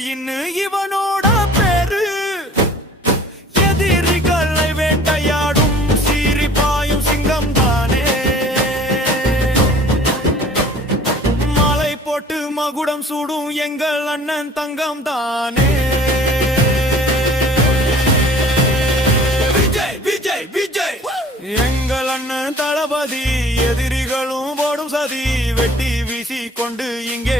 விஜயின்னு இவனோட பேரு. எதிரிகளை வேட்டையாடும் சீறி பாயும் சிங்கம் தானே. மாலை போட்டு மகுடம் சூடும் எங்கள் அண்ணன் தங்கம் தானே. எங்கள் அண்ணன் தளபதி எதிரிகளும் போடும் சதி வெட்டி வீசி கொண்டு இங்கே